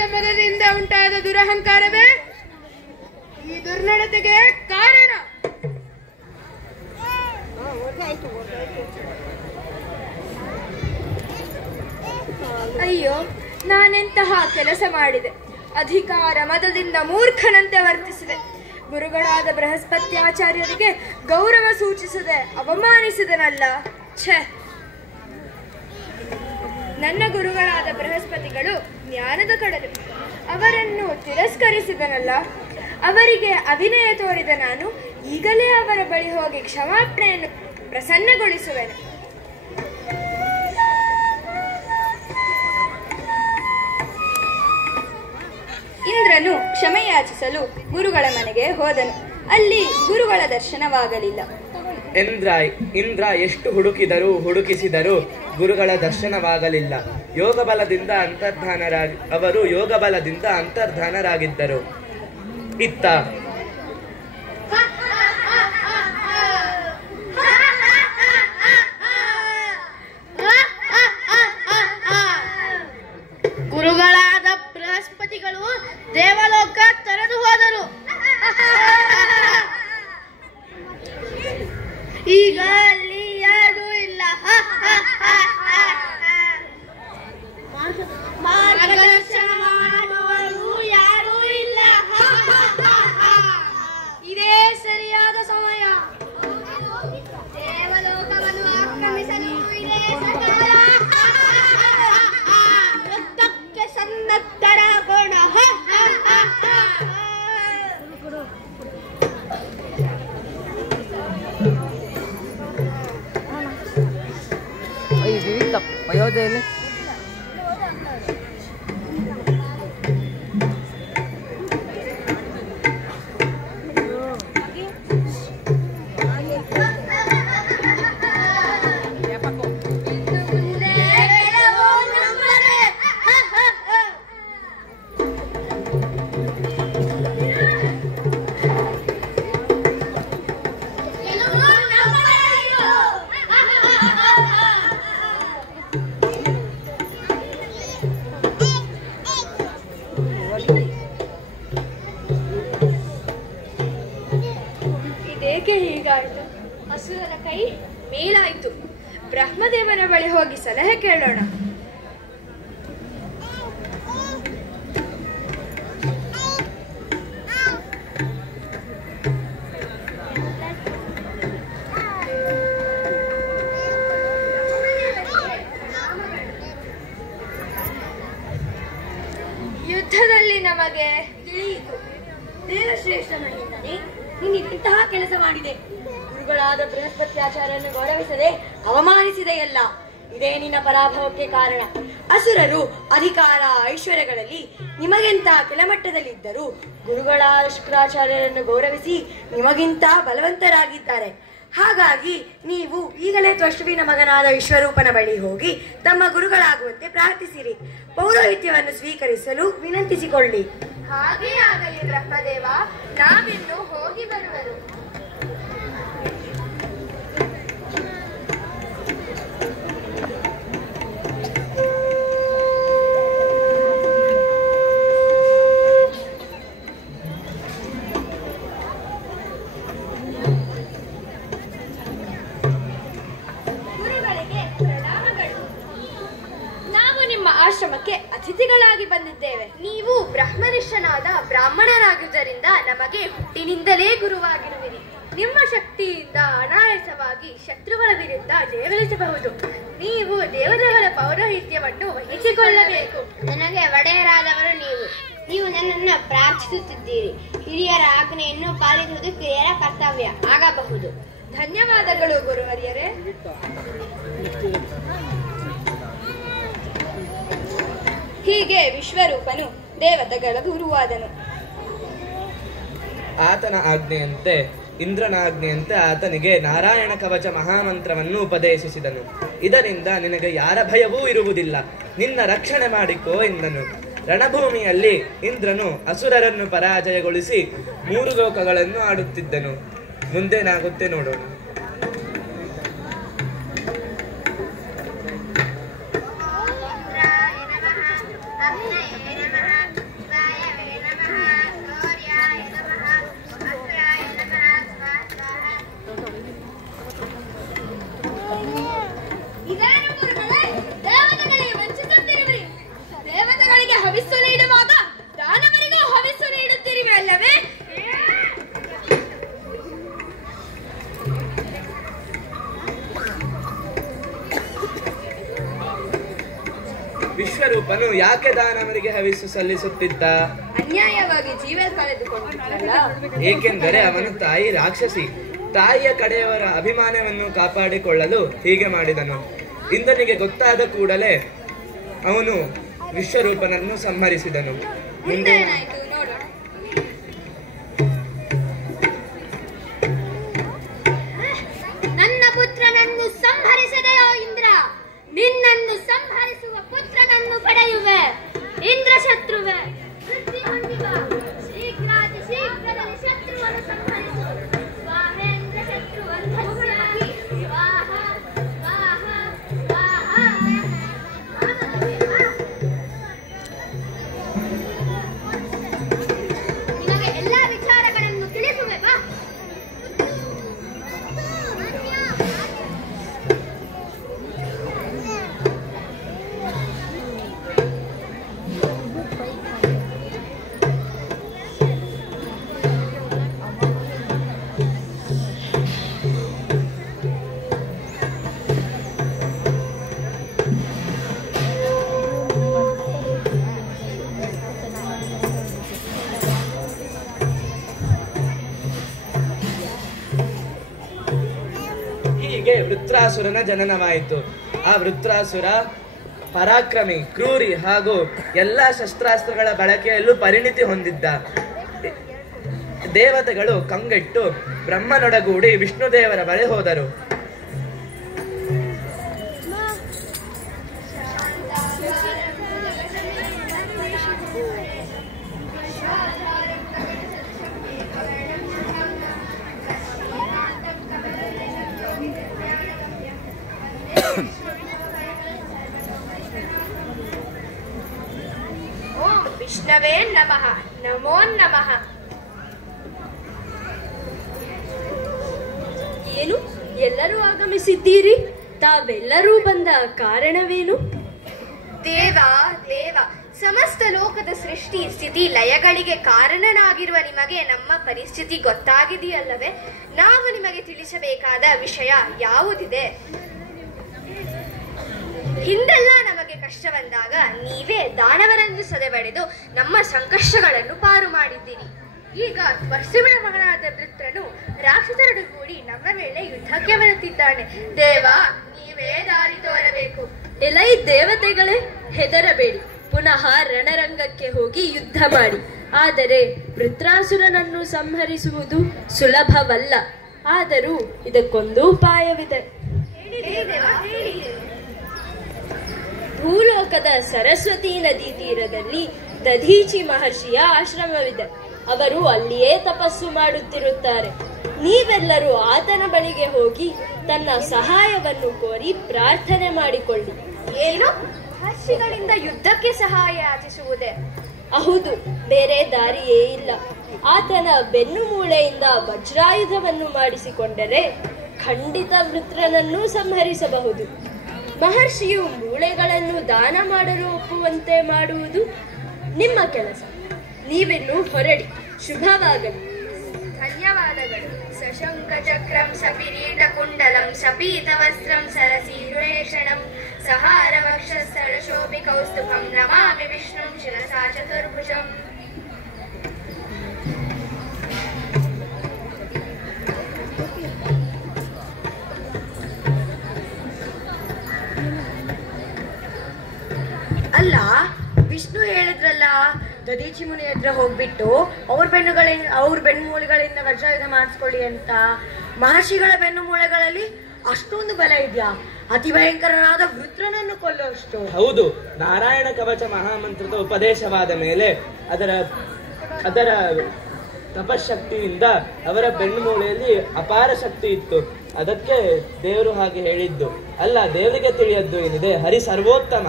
ಅಧಿಕಾರದ ಮದದಿಂದ ಉಂಟಾದ ದುರಹಂಕಾರವೇ ಈ ದುರ್ನಡತೆಗೆ ಕಾರಣ. ಅಯ್ಯೋ, ನಾನೆಂತಹ ಕೆಲಸ ಮಾಡಿದೆ! ಅಧಿಕಾರ ಮದದಿಂದ ಮೂರ್ಖನಂತೆ ವರ್ತಿಸಿದೆ. ಗುರುಗಳಾದ ಬೃಹಸ್ಪತ್ಯಾಚಾರ್ಯರಿಗೆ ಗೌರವ ಸೂಚಿಸದೆ ಅವಮಾನಿಸಿದನಲ್ಲ. ಛೆ! ನನ್ನ ಗುರುಗಳಾದ ಬೃಹಸ್ಪತಿಗಳು ಜ್ಞಾನದ ಕಡಲು, ಅವರನ್ನು ತಿರಸ್ಕರಿಸಿದನಲ್ಲ. ಅವರಿಗೆ ಅವಿನಯ ತೋರಿದ ನಾನು ಈಗಲೇ ಅವರ ಬಳಿ ಹೋಗಿ ಕ್ಷಮಾಪಣೆಯನ್ನು ಪ್ರಸನ್ನಗೊಳಿಸುವೆನು. ಇಂದ್ರನು ಕ್ಷಮೆಯಾಚಿಸಲು ಗುರುಗಳ ಮನೆಗೆ ಹೋದನು. ಅಲ್ಲಿ ಗುರುಗಳ ದರ್ಶನವಾಗಲಿಲ್ಲ. ಇಂದ್ರ ಎಷ್ಟು ಹುಡುಕಿಸಿದರೂ ಗುರುಗಳ ದರ್ಶನವಾಗಲಿಲ್ಲ. ಅವರು ಯೋಗ ಬಲದಿಂದ ಅಂತರ್ಧಾನರಾಗಿದ್ದರು. ಇತ್ತ ಗುರುಗಳಾದ ಬೃಹಸ್ಪತಿಗಳು ದೇವಲೋಕ ತೊರೆದು ಹೋದರು. ಈಗ ಅಲ್ಲಿ ಯಾರೂ ಇಲ್ಲ. ಮಾರ್ಗದರ್ಶನ ಮಾಡುವವರು ಯಾರೂ ಇಲ್ಲ. ಇದೇ ಸರಿಯಾದ ಸಮಯ. ದೇವಲೋಕವನ್ನು ಆಕ್ರಮಿಸಲು ಇದೇ ಸಕಾಲ. ಯುದ್ಧಕ್ಕೆ ಸನ್ನದ್ಧರಾಗೋಣ. ಅಯೋಧ್ಯೆಯಲ್ಲಿ ಇದೇಕೆ ಹೀಗಾಯಿತು? ಅಸುರರ ಕೈ ಮೇಲಾಯಿತು. ಬ್ರಹ್ಮದೇವನ ಬಳಿ ಹೋಗಿ ಸಲಹೆ ಕೇಳೋಣ. ಯುದ್ಧದಲ್ಲಿ ನಮಗೆ ತಿಳಿಯಿತು, ದೇವಶ್ರೇಷ್ಠ ಮಹಿಂದನೆ ನೀನಿಂತಹ ಕೆಲಸ ಮಾಡಿದೆ. ಗುರುಗಳಾದ ಬೃಹಸ್ಪತ್ಯಾಚಾರ್ಯರನ್ನು ಗೌರವಿಸದೆ ಅವಮಾನಿಸಿದೆಯಲ್ಲ. ಇದೇ ನಿನ್ನ ಪರಾಭವಕ್ಕೆ ಕಾರಣ. ಅಸುರರು ಅಧಿಕಾರ ಐಶ್ವರ್ಯಗಳಲ್ಲಿ ನಿಮಗಿಂತ ಕೆಳಮಟ್ಟದಲ್ಲಿದ್ದರೂ ಗುರುಗಳಾದ ಶುಕ್ರಾಚಾರ್ಯರನ್ನು ಗೌರವಿಸಿ ನಿಮಗಿಂತ ಬಲವಂತರಾಗಿದ್ದಾರೆ. ಹಾಗಾಗಿ ನೀವು ಈಗಲೇ ತ್ವಷ್ಟುವಿನ ಮಗನಾದ ವಿಶ್ವರೂಪನ ಬಳಿ ಹೋಗಿ ತಮ್ಮ ಗುರುಗಳಾಗುವಂತೆ ಪ್ರಾರ್ಥಿಸಿರಿ. ಪೌರೋಹಿತ್ಯವನ್ನು ಸ್ವೀಕರಿಸಲು ವಿನಂತಿಸಿಕೊಳ್ಳಿ. ಹಾಗೇ ಆಗಲಿ ಬ್ರಹ್ಮದೇವ, ನಾವಿನ್ನು ಹೋಗಿ ಬರುವರು. ಆಶ್ರಮಕ್ಕೆ ಅತಿಥಿಗಳಾಗಿ ಬಂದಿದ್ದೇವೆ. ನೀವು ಬ್ರಹ್ಮನಿಷ್ಠನಾದ ಬ್ರಾಹ್ಮಣರಾಗಿರುವುದರಿಂದ ನಮಗೆ ಹುಟ್ಟಿನಿಂದಲೇ ಗುರುವಾಗಿರುವಿರಿ. ನಿಮ್ಮ ಶಕ್ತಿಯಿಂದ ಅನಾಯಾಸವಾಗಿ ಶತ್ರುಗಳ ವಿರುದ್ಧ ಜಯಗಳಿಸಬಹುದು. ನೀವು ದೇವದೇವರ ಪೌರೋಹಿತ್ಯವನ್ನು ವಹಿಸಿಕೊಳ್ಳಬೇಕು. ನನಗೆ ಒಡೆಯರಾದವರು ನೀವು ನನ್ನನ್ನು ಪ್ರಾರ್ಥಿಸುತ್ತಿದ್ದೀರಿ. ಹಿರಿಯರ ಆಜ್ಞೆಯನ್ನು ಪಾಲಿಸುವುದು ಕಿರಿಯರ ಕರ್ತವ್ಯ ಆಗಬಹುದು. ಧನ್ಯವಾದಗಳು ಗುರುವರ್ಯರೇ. ಹೀಗೆ ವಿಶ್ವರೂಪನು ದೇವತೆಗಳ ಗುರುವಾದನು. ಆತನ ಆಜ್ಞೆಯಂತೆ ಇಂದ್ರನ ಆಜ್ಞೆಯಂತೆ ಆತನಿಗೆ ನಾರಾಯಣ ಕವಚ ಮಹಾಮಂತ್ರವನ್ನು ಉಪದೇಶಿಸಿದನು. ಇದರಿಂದ ನಿನಗೆ ಯಾರ ಭಯವೂ ಇರುವುದಿಲ್ಲ. ನಿನ್ನ ರಕ್ಷಣೆ ಮಾಡಿಕೋ ಎಂದನು. ರಣಭೂಮಿಯಲ್ಲಿ ಇಂದ್ರನು ಅಸುರರನ್ನು ಪರಾಜಯಗೊಳಿಸಿ 3 ಲೋಕಗಳನ್ನು ಆಡುತ್ತಿದ್ದನು. ಮುಂದೇನಾಗುತ್ತೆ ನೋಡೋಣ. ವಿಶ್ವರೂಪನು ಯಾಕೆ ದಾನವರಿಗೆ ಹವಿಸ್ಸು ಸಲ್ಲಿಸುತ್ತಿದ್ದ? ಅನ್ಯಾಯವಾಗಿ ಜೀವ ಕಳೆದುಕೊಂಡಿದ್ದಲ್ಲ. ಏಕೆಂದರೆ ಅವನ ತಾಯಿ ರಾಕ್ಷಸಿ. ತಾಯಿಯ ಕಡೆಯವರ ಅಭಿಮಾನವನ್ನು ಕಾಪಾಡಿಕೊಳ್ಳಲು ಹೀಗೆ ಮಾಡಿದನು. ಇಂದ್ರನಿಗೆ ಗೊತ್ತಾದ ಕೂಡಲೇ ಅವನು ವಿಶ್ವರೂಪನನ್ನು ಸಂಹರಿಸಿದನು. ಮುಂದೆ ಏನಾಯ್ತು ನೋಡೋಣ. ನನ್ನ ಪುತ್ರನನ್ನು ಸಂಹರಿಸದೆಯೋ ಇಂದ್ರ, ನಿನ್ನನ್ನು ಸಂಹರಿಸುವ ಪುತ್ರನನ್ನು ಪಡೆಯುವೆ. ಇಂದ್ರ ಶತ್ರುವೆ, ವೃದ್ಧಿ ಹೊಂದಿವ. ಶೀಘ್ರಾತಿ ಶೀಘ್ರದಲ್ಲಿ ಶತ್ರುವನ್ನು ಸಂಹರಿಸು. ಸ್ವಾಹೇಂದ್ರ ಶತ್ರು ವಂಧಸ್ಯಾಮಿ. ಸ್ವಾಹ ಸ್ವಾಹ ಸ್ವಾಹ. ನಿಮಗೆ ಎಲ್ಲ ವಿಚಾರಗಳನ್ನು ತಿಳಿಸುವೆ ಬಾ. ಹೀಗೆ ವೃತ್ರಾಸುರನ ಜನನವಾಯಿತು. ಆ ವೃತ್ರಾಸುರ ಪರಾಕ್ರಮಿ, ಕ್ರೂರಿ ಹಾಗೂ ಎಲ್ಲಾ ಶಸ್ತ್ರಾಸ್ತ್ರಗಳ ಬಳಕೆಯಲ್ಲೂ ಪರಿಣಿತಿ ಹೊಂದಿದ್ದ. ದೇವತೆಗಳು ಕಂಗೆಟ್ಟು ಬ್ರಹ್ಮನೊಡಗೂಡಿ ವಿಷ್ಣುದೇವರ ಬಳಿ ಹೋದರು. ಓಂ ವಿಷ್ಣವೇ ನಮಃ. ನಮೋ ನಮಃ. ಏನು, ಎಲ್ಲರೂ ಆಗಮಿಸಿದ್ದೀರಿ? ತಾವೆಲ್ಲರೂ ಬಂದ ಕಾರಣವೇನು? ದೇವ ದೇವ, ಸಮಸ್ತ ಲೋಕದ ಸೃಷ್ಟಿ ಸ್ಥಿತಿ ಲಯಗಳಿಗೆ ಕಾರಣನಾಗಿರುವ ನಿಮಗೆ ನಮ್ಮ ಪರಿಸ್ಥಿತಿ ಗೊತ್ತಾಗಿದೆಯಲ್ಲವೇ? ನಾವು ನಿಮಗೆ ತಿಳಿಸಬೇಕಾದ ವಿಷಯ ಯಾವುದಿದೆ? ಹಿಂದೆಲ್ಲ ನಮಗೆ ಕಷ್ಟ ಬಂದಾಗ ನೀವೇ ದಾನವರನ್ನು ಸದೆಬಡೆದು ನಮ್ಮ ಸಂಕಷ್ಟಗಳನ್ನು ಪಾರು ಮಾಡಿದ್ದೀರಿ. ಈಗ ಪರಶುವಿನ ಮಗನಾದ ವೃತ್ರನು ರಾಕ್ಷಸರೊಡಗೂಡಿ ನಮ್ಮ ಮೇಲೆ ಯುದ್ಧಕ್ಕೆ ಬರುತ್ತಿದ್ದಾನೆ. ದೇವ, ನೀವೇ ದಾರಿ ತೋರಬೇಕು. ಎಲೈ ದೇವತೆಗಳೇ, ಹೆದರಬೇಡಿ. ಪುನಃ ರಣರಂಗಕ್ಕೆ ಹೋಗಿ ಯುದ್ಧ ಮಾಡಿ. ಆದರೆ ವೃತ್ರಾಸುರನನ್ನು ಸಂಹರಿಸುವುದು ಸುಲಭವಲ್ಲ. ಆದರೂ ಇದಕ್ಕೊಂದು ಉಪಾಯವಿದೆ. ಭೂಲೋಕದ ಸರಸ್ವತಿ ನದಿ ತೀರದಲ್ಲಿ ದಧೀಚಿ ಮಹರ್ಷಿಯ ಆಶ್ರಮವಿದೆ. ಅವರು ಅಲ್ಲಿಯೇ ತಪಸ್ಸು ಮಾಡುತ್ತಿರುತ್ತಾರೆ. ನೀವೆಲ್ಲರೂ ಆತನ ಬಳಿಗೆ ಹೋಗಿ ತನ್ನ ಸಹಾಯವನ್ನು ಕೋರಿ ಪ್ರಾರ್ಥನೆ ಮಾಡಿಕೊಳ್ಳಿ. ಏನು, ಮಹರ್ಷಿಗಳಿಂದ ಯುದ್ಧಕ್ಕೆ ಸಹಾಯ ಯಾಚಿಸುವುದೇ? ಹೌದು, ಬೇರೆ ದಾರಿಯೇ ಇಲ್ಲ. ಆತನ ಬೆನ್ನು ಮೂಳೆಯಿಂದ ವಜ್ರಾಯುಧವನ್ನು ಮಾಡಿಸಿಕೊಂಡರೆ ಖಂಡಿತ ವೃತ್ರನನ್ನು ಸಂಹರಿಸಬಹುದು. ಮಹರ್ಷಿಯು ಮೂಳೆಗಳನ್ನು ದಾನ ಮಾಡಲು ಒಪ್ಪುವಂತೆ ಮಾಡುವುದು ನಿಮ್ಮ ಕೆಲಸ. ನೀವಿನ್ನು ಹೊರಡಿ. ಶುಭವಾಗಲಿ. ಧನ್ಯವಾದಗಳು. ಸಶಂಕ ಚಕ್ರಂ ಸಪಿರೀಟ ಕುಂಡಲಂ ಸಪೀತ ವಸ್ತ್ರಂ ಸರಸೀರುಣೇಷಣಂ ಸಹಾರ ವಕ್ಷಸ್ಥಳ ಶೋಭಿ ಕೌಸ್ತುಭಂ ನಮಾಮಿ ವಿಷ್ಣುಂ ಶಿರಸಾ ಚತುರ್ಭುಜಂ. ಅಲ್ಲ, ವಿಷ್ಣು ಹೇಳಿದ್ರಲ್ಲ ದಧೀಚಿ ಮುನಿ ಹತ್ರ ಹೋಗ್ಬಿಟ್ಟು ಅವ್ರ ಬೆನ್ನು ಮೂಳೆಗಳಿಂದ ವಜ್ರಾಯುಧ ಮಾಡಿಸ್ಕೊಳ್ಳಿ ಅಂತ. ಮಹರ್ಷಿಗಳ ಬೆನ್ನು ಮೂಳೆಗಳಲ್ಲಿ ಅಷ್ಟೊಂದು ಬಲ ಇದೆಯಾ? ಅತಿ ಭಯಂಕರನಾದ ವೃತ್ರನನ್ನು ಕೊಲ್ಲುವಷ್ಟು. ಹೌದು, ನಾರಾಯಣ ಕವಚ ಮಹಾಮಂತ್ರದ ಉಪದೇಶವಾದ ಮೇಲೆ ಅದರ ತಪಶಕ್ತಿಯಿಂದ ಅವರ ಬೆನ್ನು ಮೂಳೆಯಲ್ಲಿ ಅಪಾರ ಶಕ್ತಿ ಇತ್ತು. ಅದಕ್ಕೆ ದೇವರು ಹಾಗೆ ಹೇಳಿದ್ದು. ಅಲ್ಲ, ದೇವರಿಗೆ ತಿಳಿಯದ್ದು ಏನಿದೆ? ಹರಿ ಸರ್ವೋತ್ತಮ.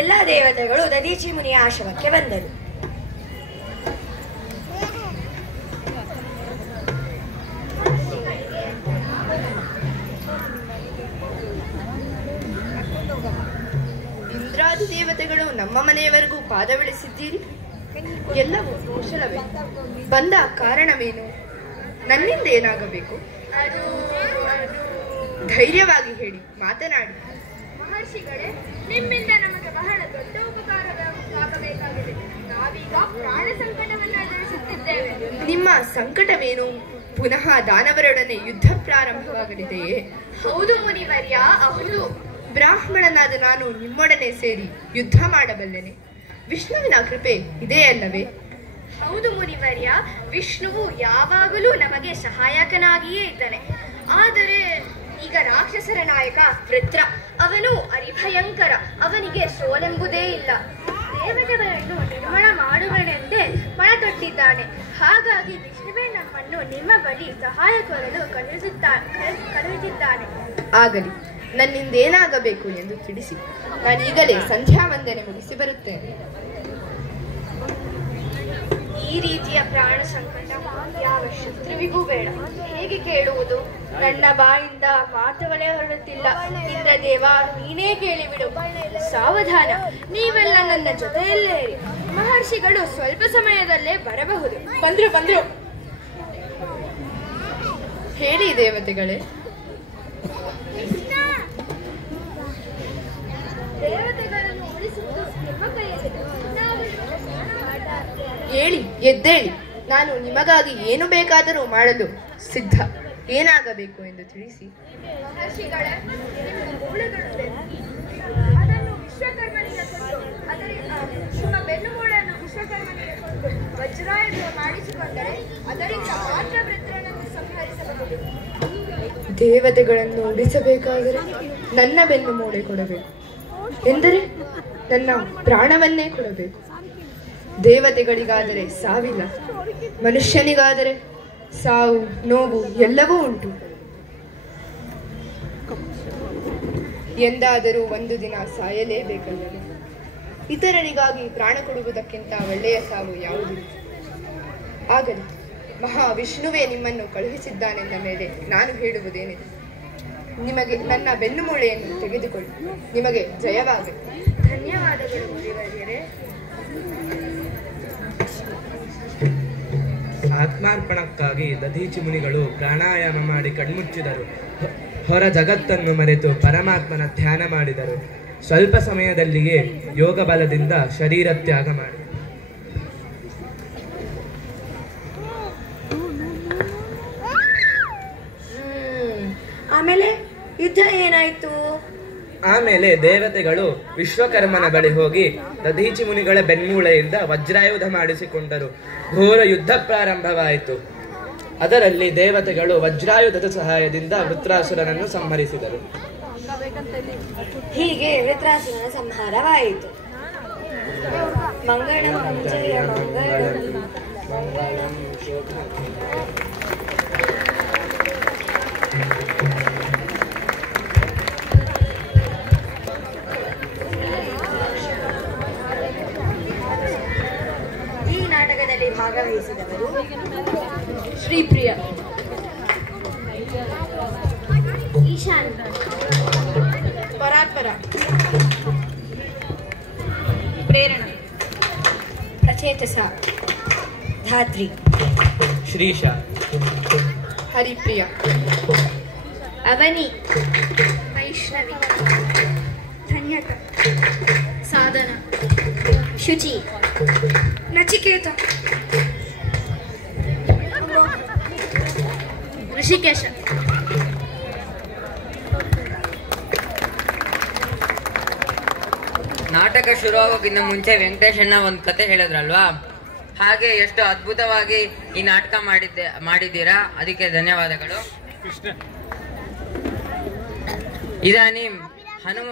ಎಲ್ಲ ದೇವತೆಗಳು ದಧೀಚಿ ಮುನಿಯ ಆಶ್ರಮಕ್ಕೆ ಬಂದರು. ಇಂದ್ರಾದಿ ದೇವತೆಗಳು ನಮ್ಮ ಮನೆಯವರೆಗೂ ಪಾದವಿಳಿಸಿದ್ದೀರಿ. ಎಲ್ಲವೂ ಕೌಶಲವೇ. ಬಂದ ಕಾರಣವೇನು? ನನ್ನಿಂದ ಏನಾಗಬೇಕು? ಧೈರ್ಯವಾಗಿ ಹೇಳಿ, ಮಾತನಾಡಿ. ಮಹರ್ಷಿಗಳೇ, ನಿಮ್ಮಿಂದ ನಮಗೆ ಬಹಳ ದೊಡ್ಡ ಉಪಕಾರವಾಗಬೇಕಾಗಿದೆ. ನಾವೀಗ ಪ್ರಾಣ ಸಂಕಟವನ್ನು ಎದುರಿಸುತ್ತಿದ್ದೇವೆ. ನಿಮ್ಮ ಸಂಕಟವೇನು? ಪುನಃ ದಾನವರೊಡನೆ ಯುದ್ಧ ಪ್ರಾರಂಭವಾಗಲಿದೆಯೇ? ಹೌದು ಮುನಿವರ್ಯ, ಹೌದು. ಬ್ರಾಹ್ಮಣನಾದ ನಾನು ನಿಮ್ಮೊಡನೆ ಸೇರಿ ಯುದ್ಧ ಮಾಡಬಲ್ಲೆನೆ. ವಿಷ್ಣುವಿನ ಕೃಪೆ ಇದೆಯಲ್ಲವೇ? ಹೌದು ಮುನಿವರ್ಯ, ವಿಷ್ಣುವು ಯಾವಾಗಲೂ ನಮಗೆ ಸಹಾಯಕನಾಗಿಯೇ ಇದ್ದಾನೆ. ಆದರೆ ಈಗ ರಾಕ್ಷಸರ ನಾಯಕ ವೃತ್ರ, ಅವನು ಅರಿಭಯಂಕರ. ಅವನಿಗೆ ಸೋಲೆಂಬುದೇ ಇಲ್ಲ. ದೇವತೆಗಳನ್ನು ನಿರ್ಮಳ ಮಾಡುವನೆಂದೇ ಪಣ ತೊಟ್ಟಿದ್ದಾನೆ. ಹಾಗಾಗಿ ವಿಷ್ಣುವೇ ನಮ್ಮನ್ನು ನಿಮ್ಮ ಬಳಿ ಸಹಾಯ ಕೋರಲು ಕಳುಹಿಸಿದ್ದಾನೆ. ಆಗಲಿ, ನನ್ನಿಂದೇನಾಗಬೇಕು ಎಂದು ತಿಳಿಸಿ. ನಾನೀಗಲೇ ಸಂಧ್ಯಾ ವಂದನೆ ಮುಗಿಸಿ ಬರುತ್ತೇನೆ. ಈ ರೀತಿಯ ಪ್ರಾಣ ಸಂಕಟ ಯಾವ ಶತ್ರುವಿಗೂ ಬೇಡ. ಹೇಗೆ ಕೇಳುವುದು? ನನ್ನ ಬಾಯಿಂದ ಮಾತುಗಳೇ ಹೊರಡುತ್ತಿಲ್ಲ. ಇಂದ್ರದೇವ, ನೀನೇ ಕೇಳಿಬಿಡು. ಸಾವಧಾನ, ನೀವೆಲ್ಲ ನನ್ನ ಜೊತೆಯಲ್ಲೇ ಇರಿ. ಮಹರ್ಷಿಗಳು ಸ್ವಲ್ಪ ಸಮಯದಲ್ಲೇ ಬರಬಹುದು. ಬಂದ್ರು. ಹೇಳಿ ದೇವತೆಗಳೇ. ದೇವತೆಗಳನ್ನು ಉಳಿಸುವುದು ನಿಮ್ಮ ಕೈಯಲ್ಲಿದೆ. ಹೇಳಿ, ಎದ್ದೇಳಿ. ನಾನು ನಿಮಗಾಗಿ ಏನು ಬೇಕಾದರೂ ಮಾಡಲು ಸಿದ್ಧ. ಏನಾಗಬೇಕು ಎಂದು ತಿಳಿಸಿ. ಮಹರ್ಷಿಗಳೇ, ನಿಮ್ಮ ಮೂಳೆಗಳು ಅದನ್ನು ವಿಶ್ವಕರ್ಮನಿಗೆ ಕೊಟ್ಟು, ನಿಮ್ಮ ಬೆನ್ನು ಮೂಳೆಯನ್ನು ವಿಶ್ವಕರ್ಮನಿಗೆ ಕೊಟ್ಟು ವಜ್ರಾಯುಧ ಮಾಡಿಸಿಕೊಂಡರೆ ಅದರಿಂದ ಮಾತ್ರ ವೃತ್ರನನ್ನು ಸಂಹರಿಸಬಹುದು. ದೇವತೆಗಳನ್ನು ಉಳಿಸಬೇಕಾದರೆ ನನ್ನ ಬೆನ್ನು ಮೂಳೆ ಕೊಡಬೇಕು ಎಂದರೆ ನನ್ನ ಪ್ರಾಣವನ್ನೇ ಕೊಡಬೇಕು. ದೇವತೆಗಳಿಗಾದರೆ ಸಾವಿಲ್ಲ, ಮನುಷ್ಯನಿಗಾದರೆ ಸಾವು ನೋವು ಎಲ್ಲವೂ ಉಂಟು. ಎಂದಾದರೂ ಒಂದು ದಿನ ಸಾಯಲೇಬೇಕಲ್ಲವೇ? ಇತರರಿಗಾಗಿ ಪ್ರಾಣ ಕೊಡುವುದಕ್ಕಿಂತ ಒಳ್ಳೆಯ ಸಾವು ಯಾವುದಿಲ್ಲ. ಆಗಲಿ, ಮಹಾವಿಷ್ಣುವೇ ನಿಮ್ಮನ್ನು ಕಳುಹಿಸಿದ್ದಾನೆಂದ ಮೇಲೆ ನಾನು ಹೇಳುವುದೇನಿದೆ? ನಿಮಗೆ ನನ್ನ ಬೆನ್ನು ಮೂಳೆಯನ್ನು ತೆಗೆದುಕೊಳ್ಳಿ. ನಿಮಗೆ ಜಯವಾಗಲಿ. ಧನ್ಯವಾದಗಳು ಮುನಿವರ್ಯರೇ. ಆತ್ಮಾರ್ಪಣಕ್ಕಾಗಿ ದಧೀಚಿ ಮುನಿಗಳು ಪ್ರಾಣಾಯಾಮ ಮಾಡಿ ಕಣ್ಮುಚ್ಚಿದರು. ಹೊರ ಜಗತ್ತನ್ನು ಮರೆತು ಪರಮಾತ್ಮನ ಧ್ಯಾನ ಮಾಡಿದರು. ಸ್ವಲ್ಪ ಸಮಯದಲ್ಲಿಯೇ ಯೋಗ ಬಲದಿಂದ ಶರೀರ ತ್ಯಾಗ ಮಾಡಿದರು. ಆಮೇಲೆ ಯುದ್ಧ ಏನಾಯ್ತು? ಆಮೇಲೆ ದೇವತೆಗಳು ವಿಶ್ವಕರ್ಮನ ಬಳಿ ಹೋಗಿ ದಧೀಚಿ ಮುನಿಗಳ ಬೆನ್ಮೂಳೆಯಿಂದ ವಜ್ರಾಯುಧ ಮಾಡಿಸಿಕೊಂಡರು. ಘೋರ ಯುದ್ಧ ಪ್ರಾರಂಭವಾಯಿತು. ಅದರಲ್ಲಿ ದೇವತೆಗಳು ವಜ್ರಾಯುಧದ ಸಹಾಯದಿಂದ ವೃತ್ರಾಸುರನನ್ನು ಸಂಹರಿಸಿದರು. ಹೀಗೆ ವೃತ್ರಾಸುರನ ಸಂಹಾರವಾಯಿತು. ಮಂಗಳಂ ಜಯ ಮಂಗಳಂ. ಈ ನಾಟಕದಲ್ಲಿ ಭಾಗವಹಿಸಿದವರು ಶ್ರೀಪ್ರಿಯ, ಈಶಾನ್, ಪರಾತ್ಪರ, ಪ್ರೇರಣ, ಪ್ರಚೇತಸ, ಧಾತ್ರಿ, ಶ್ರೀಶ, ಹರಿಪ್ರಿಯ, ಅವನಿ, ವೈಷ್ಣವಿ, ಧನ್ಯತ, ಸಾಧನ, ಶುಚಿ, ನಚಿಕೇತ, ಋಷಿಕೇಶ. ನಾಟಕ ಶುರುವಾಗೋಕ್ಕಿಂತ ಮುಂಚೆ ವೆಂಕಟೇಶಣ್ಣ ಒಂದು ಕತೆ ಹೇಳಿದ್ರಲ್ವಾ, ಹಾಗೆ ಎಷ್ಟು ಅದ್ಭುತವಾಗಿ ಈ ನಾಟಕ ಮಾಡಿದ್ದೀರಾ, ಅದಕ್ಕೆ ಧನ್ಯವಾದಗಳು. ಇದಾನಿ ಹನುಮ